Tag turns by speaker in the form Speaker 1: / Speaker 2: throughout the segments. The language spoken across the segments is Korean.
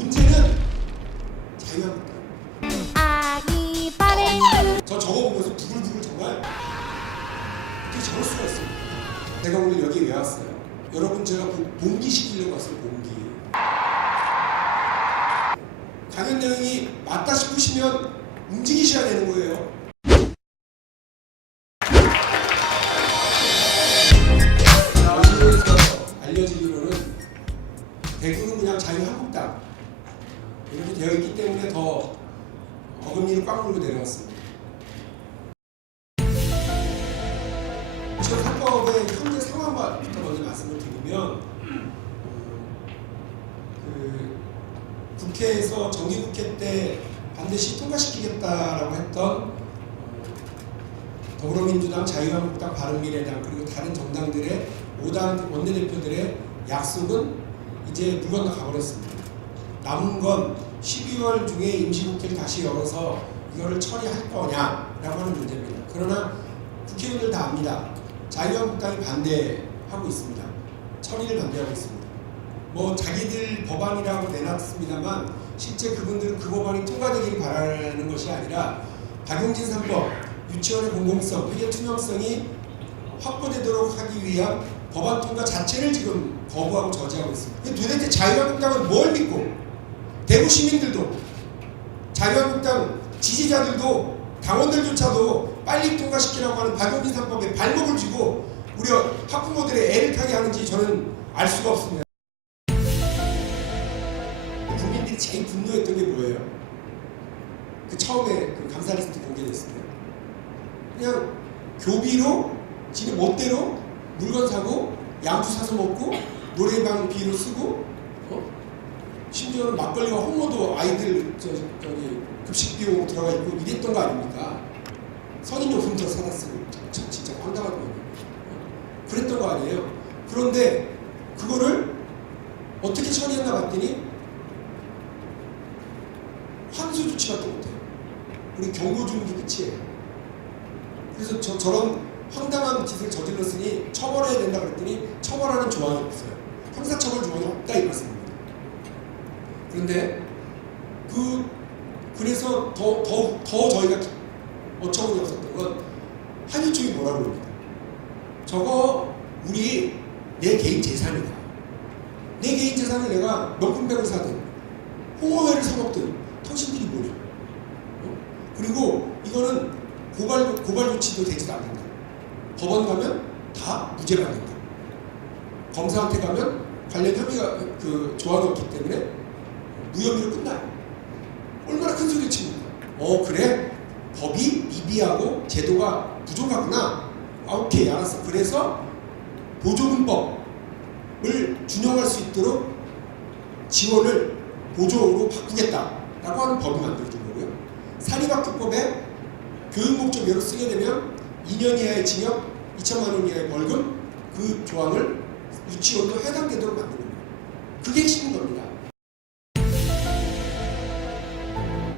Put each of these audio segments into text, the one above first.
Speaker 1: 문제는 자유한국당.
Speaker 2: 아기 빠른
Speaker 1: 저 저거 보면서 부글부글 정말 어떻게 저럴 수가 있습니까? 제가 오늘 여기 왜 왔어요? 여러분 제가 그 봉기 시키려고 왔어요 봉기 강연 내용이 맞다 싶으시면 움직이셔야 되는 거예요 되어 있기 때문에 더 어금니를 꽉 물고 내려왔습니다. 지금 헌법의 현재 상황부터 먼저 말씀을 드리면 음, 그 국회에서 정기국회 때 반드시 통과시키겠다라고 했던 어, 더불어민주당, 자유한국당, 바른미래당 그리고 다른 정당들의 5당 원내대표들의 약속은 이제 물 건너 가 버렸습니다. 남은 건 12월 중에 임시국회를 다시 열어서 이거를 처리할 거냐라고 하는 문제입니다. 그러나 국회의원들 다 압니다. 자유한국당이 반대하고 있습니다. 처리를 반대하고 있습니다. 뭐 자기들 법안이라고 내놨습니다만 실제 그분들은 그 법안이 통과되길 바라는 것이 아니라 박용진 3법 유치원의 공공성, 의견 투명성이 확보되도록 하기 위한 법안 통과 자체를 지금 거부하고 저지하고 있습니다. 도대체 자유한국당은 뭘 믿고 대구 시민들도 자유한국당 지지자들도 당원들조차도 빨리 통과시키라고 하는 박용진 3법에 발목을 쥐고 우리 학부모들의 애를 타게 하는지 저는 알 수가 없습니다. 국민들이 제일 분노했던 게 뭐예요? 그 처음에 그 감사 리스트 공개됐을 때 그냥 교비로 지금 멋대로 물건 사고 양주 사서 먹고 노래방 비로 쓰고 어? 심지어는 막걸리와 홍어도 아이들 저, 저기 급식 비용 들어가 있고 이랬던 거 아닙니까? 선인용품 더 사다 쓰고 참 진짜 황당하더만요. 그랬던 거 아니에요? 그런데 그거를 어떻게 처리했나 봤더니 환수 조치밖에 못해요. 우리 경고 주는 게 끝이에요. 그래서 저, 저런 황당한 짓을 저질렀으니 처벌해야 된다 그랬더니 처벌하는 조항이 없어요. 형사처벌 조항이 없다 이 말씀입니다. 그런데 그 그래서 더 더 더 저희가 어처구니 없었던 건 한유 쪽이 뭐라고 그럽니다. 저거 우리 내 개인 재산이다. 내 개인 재산을 내가 명품백을 사든 홍어회를 사 먹든 당신들이 뭐냐? 어? 그리고 이거는 고발 고발 조치도 되지도 않는다. 법원 가면 다 무죄 받는다. 검사한테 가면 관련 혐의가 그 조항이 없기 때문에 무혐의로 끝나요. 얼마나 큰 소리 칩니까? 어 그래 법이 미비하고 제도가 부족하구나. 아 오케이 알았어. 그래서 보조금법을 준용할 수 있도록 지원을 보조로 바꾸겠다라고 하는 법이 만들어진 거고요. 사립학교법에 교육 목적으로 쓰게 되면 2년 이하의 징역, 2천만 원 이하의 벌금 그 조항을 유치원도 해당되도록 만드는 거예요. 그게 핵심인 겁니다.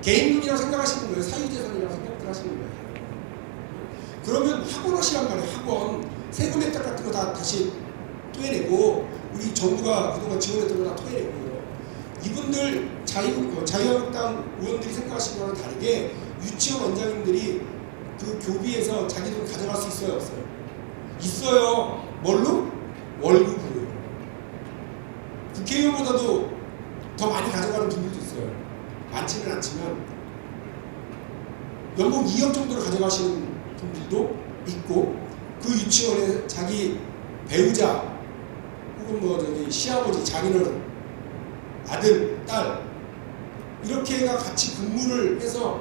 Speaker 1: 개인분이라고 생각하시는 거예요. 사유재산이라고 생각들 하시는 거예요. 그러면 학원 하시란 말이에요. 학원 세금 혜택 같은 거 다 다시 토해내고 우리 정부가 그동안 지원했던 거 다 토해내고요. 이분들 자유 어, 자유한국당 의원들이 생각하시는 거랑 다르게 유치원 원장님들이 그 교비에서 자기 돈 가져갈 수 있어요 없어요? 있어요. 뭘로? 월급으로요. 국회의원보다도 더 많이 가져가는 분들도 있어요. 많지는 않지만 연봉 2억 정도를 가져가시는 분들도 있고 그 유치원에 자기 배우자 혹은 뭐 저기 시아버지 장인어른 아들 딸 이렇게가 같이 근무를 해서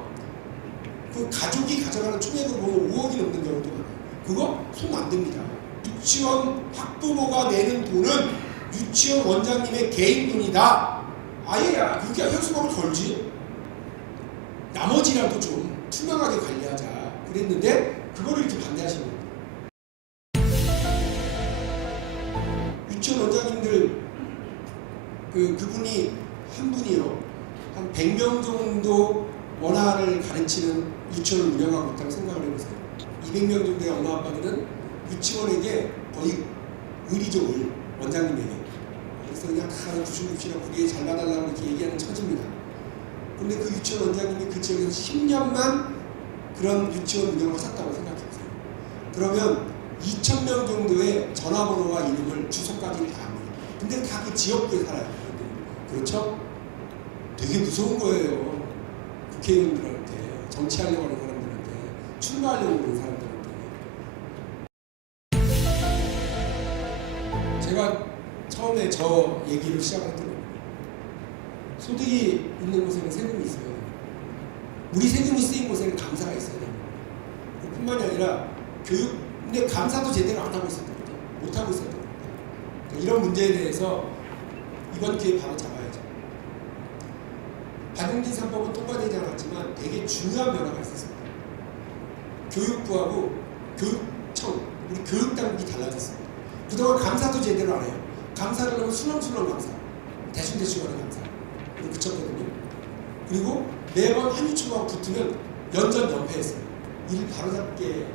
Speaker 1: 그 가족이 가져가는 총액으로 보면 5억이 넘는 경우도 많아요. 그거 손안 됩니다. 유치원 학부모가 내는 돈은 유치원 원장님의 개인 돈이다. 아예 그렇게 현수막을 걸지. 나머지라도 좀 투명하게 관리하자. 그랬는데 그거를 이렇게 반대하시는 겁니다. 유치원 원장님들 그 그분이 한 분이요 한 100명 정도 원화를 가르치는 유치원을 운영하고 있다고 생각을 해보세요. 200명 정도의 엄마 아빠들은 유치원에게 거의 을 원장님에게. 그래서 그냥 다 구실구실하고 우리 잘 봐달라고 이렇게 얘기하는 처지 근데 그 유치원 원장님이 그 지역에서 10년만 그런 유치원 운영을 하셨다고 생각해보세요. 그러면 2,000명 정도의 전화번호와 이름을 주소까지 다 합니다. 근데 다 그 지역구에 살아요. 그렇죠? 되게 무서운 거예요. 국회의원들한테, 정치하려고 하는 사람들한테, 출마하려고 하는 사람들한테. 처음에 저 얘기를 시작했던 겁니다. 소득이 있는 곳에는 세금이 있어요. 우리 세금이 쓰인 곳에는 감사가 됩니다. 뿐만이 아니라 교육, 근데 감사도 제대로 안 하고 있었던 거죠. 못 하고 있었던 겁니다. 그러니까 이런 문제에 대해서 이번 기회에 바로 잡아야죠. 박용진 3법은 통과되지 않았지만 되게 중요한 변화가 있었습니다. 교육부하고 교육청, 우리 교육당국이 달라졌습니다. 그동안 감사도 제대로 안 해요. 감사를 하면 술렁술렁 감사, 대충대충 하는 감사. 우리 그쳤거든요. 그리고 매번 한유충하고 붙으면 연전 연패했어요. 일을 바로잡게.